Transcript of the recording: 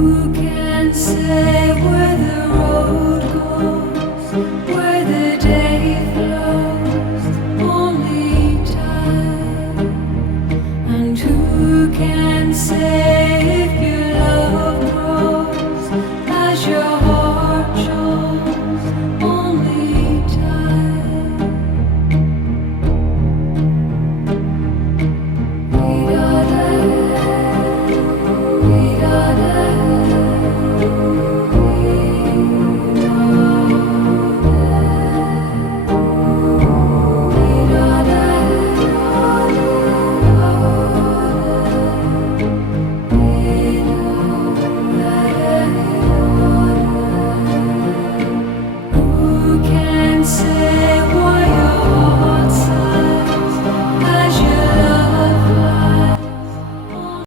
Who can say where the road goes, where the day flows? Only time. And who can say